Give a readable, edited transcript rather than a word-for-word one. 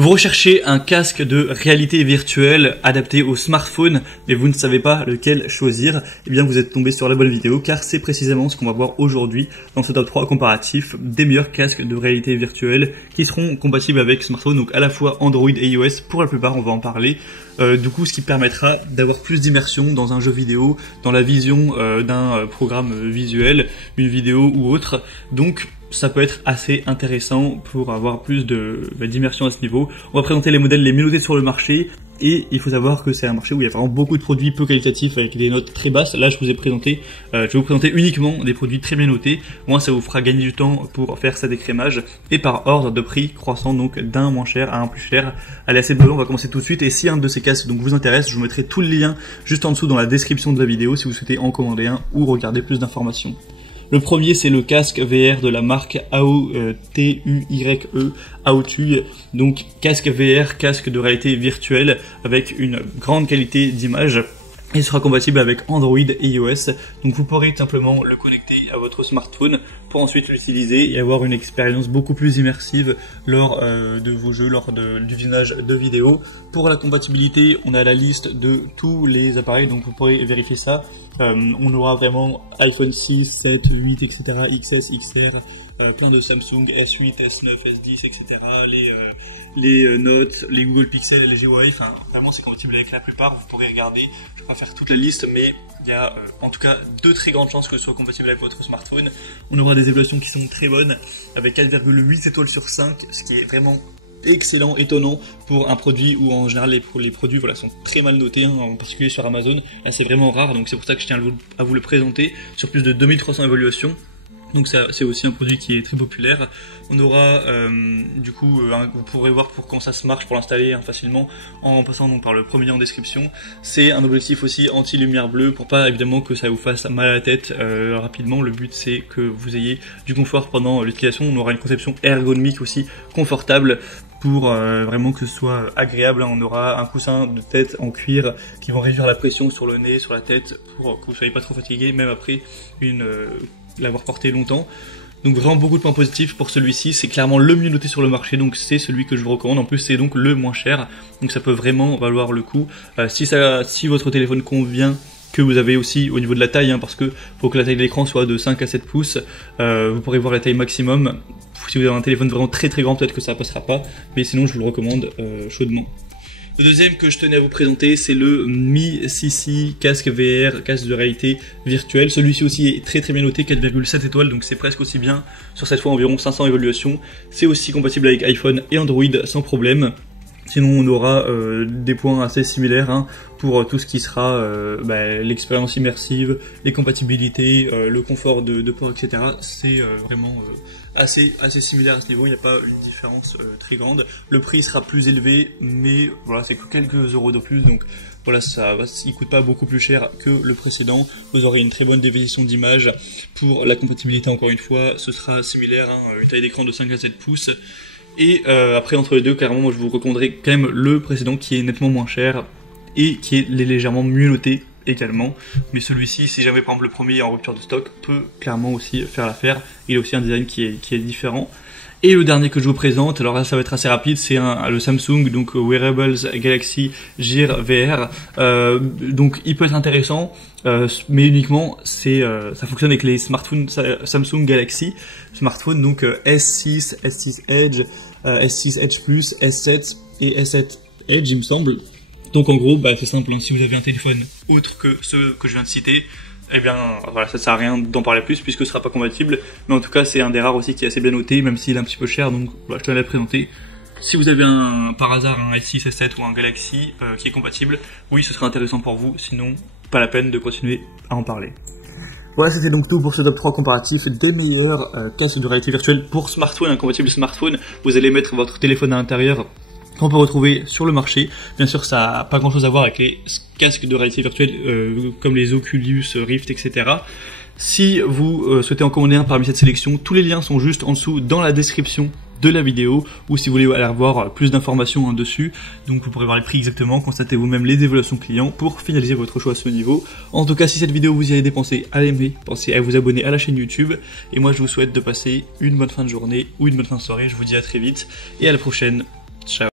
Vous recherchez un casque de réalité virtuelle adapté au smartphone, mais vous ne savez pas lequel choisir. Eh bien, vous êtes tombé sur la bonne vidéo, car c'est précisément ce qu'on va voir aujourd'hui dans ce top 3 comparatif des meilleurs casques de réalité virtuelle qui seront compatibles avec smartphone, donc à la fois Android et iOS. Pour la plupart, on va en parler. Du coup, ce qui permettra d'avoir plus d'immersion dans un jeu vidéo, dans la vision d'un programme visuel, une vidéo ou autre. Donc, ça peut être assez intéressant pour avoir plus d'immersion à ce niveau. On va présenter les modèles les mieux notés sur le marché. Et il faut savoir que c'est un marché où il y a vraiment beaucoup de produits peu qualitatifs avec des notes très basses. Là, je vais vous présenter uniquement des produits très bien notés. Moi, ça vous fera gagner du temps pour faire cet écrémage. Et par ordre de prix croissant, donc d'un moins cher à un plus cher. Allez, assez de boulot, on va commencer tout de suite. Et si un de ces casques vous intéresse, je vous mettrai tous les liens juste en dessous dans la description de la vidéo si vous souhaitez en commander un ou regarder plus d'informations. Le premier, c'est le casque VR de la marque AOTUE, donc casque VR, casque de réalité virtuelle avec une grande qualité d'image. Il sera compatible avec Android et iOS, donc vous pourrez simplement le connecter à votre smartphone pour ensuite l'utiliser et avoir une expérience beaucoup plus immersive lors de vos jeux, lors du visionnage de vidéos. Pour la compatibilité, on a la liste de tous les appareils, donc vous pourrez vérifier ça. On aura vraiment iPhone 6, 7, 8, etc., XS, XR, plein de Samsung, S8, S9, S10, etc., les Notes, les Google Pixel, les Huawei, enfin vraiment c'est compatible avec la plupart, vous pourrez regarder, je ne vais pas faire toute la liste, mais il y a en tout cas de très grandes chances que ce soit compatible avec votre smartphone. On aura des évaluations qui sont très bonnes, avec 4,8 étoiles sur 5, ce qui est vraiment excellent, étonnant pour un produit où en général les produits voilà, sont très mal notés, hein, en particulier sur Amazon. Là c'est vraiment rare, donc c'est pour ça que je tiens à vous le présenter sur plus de 2300 évaluations. Donc c'est aussi un produit qui est très populaire. On aura du coup, vous pourrez voir comment ça se marche pour l'installer facilement en passant donc par le premier lien en description. C'est un objectif aussi anti-lumière bleue pour pas évidemment que ça vous fasse mal à la tête rapidement. Le but c'est que vous ayez du confort pendant l'utilisation. On aura une conception ergonomique aussi confortable pour vraiment que ce soit agréable. On aura un coussin de tête en cuir qui vont réduire la pression sur le nez, sur la tête pour que vous ne soyez pas trop fatigué même après l'avoir porté longtemps. Donc vraiment beaucoup de points positifs pour celui-ci, c'est clairement le mieux noté sur le marché, donc c'est celui que je vous recommande. En plus c'est donc le moins cher, donc ça peut vraiment valoir le coup. Si votre téléphone convient, que vous avez aussi au niveau de la taille, parce que faut que la taille de l'écran soit de 5 à 7 pouces, vous pourrez voir la taille maximum. Si vous avez un téléphone vraiment très très grand, peut-être que ça passera pas, mais sinon je vous le recommande chaudement. Le deuxième que je tenais à vous présenter, c'est le Mi CC casque VR, casque de réalité virtuelle. Celui-ci aussi est très très bien noté, 4,7 étoiles, donc c'est presque aussi bien sur cette fois environ 500 évaluations. C'est aussi compatible avec iPhone et Android sans problème. Sinon on aura des points assez similaires pour tout ce qui sera l'expérience immersive, les compatibilités, le confort de port, etc. C'est vraiment assez similaire à ce niveau, il n'y a pas une différence très grande. Le prix sera plus élevé, mais voilà, c'est que quelques euros de plus, donc voilà, il coûte pas beaucoup plus cher que le précédent. Vous aurez une très bonne définition d'image. Pour la compatibilité, encore une fois, ce sera similaire, une taille d'écran de 5 à 7 pouces. Et après entre les deux, clairement moi je vous recommanderais quand même le précédent qui est nettement moins cher et qui est légèrement mieux noté également. Mais celui-ci, si jamais par exemple le premier est en rupture de stock, peut clairement aussi faire l'affaire. Il a aussi un design qui est différent. Et le dernier que je vous présente, alors là ça va être assez rapide, c'est le Samsung, donc Wearables Galaxy Gear VR. Donc il peut être intéressant, mais uniquement ça fonctionne avec les smartphones Samsung Galaxy smartphones, donc S6, S6 Edge, S6 Edge Plus, S7 et S7 Edge il me semble. Donc en gros c'est simple, si vous avez un téléphone autre que ceux que je viens de citer, eh bien voilà, ça sert à rien d'en parler plus puisque ce sera pas compatible, mais en tout cas c'est un des rares aussi qui est assez bien noté, même s'il est un petit peu cher, donc voilà, je tenais à le présenter. Si vous avez par hasard un S6, S7 ou un Galaxy qui est compatible, oui ce sera intéressant pour vous, sinon pas la peine de continuer à en parler. Voilà, c'était donc tout pour ce top 3 comparatif des meilleurs casques de réalité virtuelle pour smartphone, compatible smartphone. Vous allez mettre votre téléphone à l'intérieur, qu'on peut retrouver sur le marché. Bien sûr, ça n'a pas grand chose à voir avec les casques de réalité virtuelle comme les Oculus Rift, etc. Si vous souhaitez en commander un parmi cette sélection, tous les liens sont juste en dessous dans la description de la vidéo, ou si vous voulez aller voir plus d'informations dessus, donc vous pourrez voir les prix exactement, constatez vous-même les évaluations clients pour finaliser votre choix à ce niveau. En tout cas, si cette vidéo vous y avez dépensé, à l'aimer, pensez à vous abonner à la chaîne YouTube, et moi je vous souhaite de passer une bonne fin de journée ou une bonne fin de soirée. Je vous dis à très vite et à la prochaine. Ciao.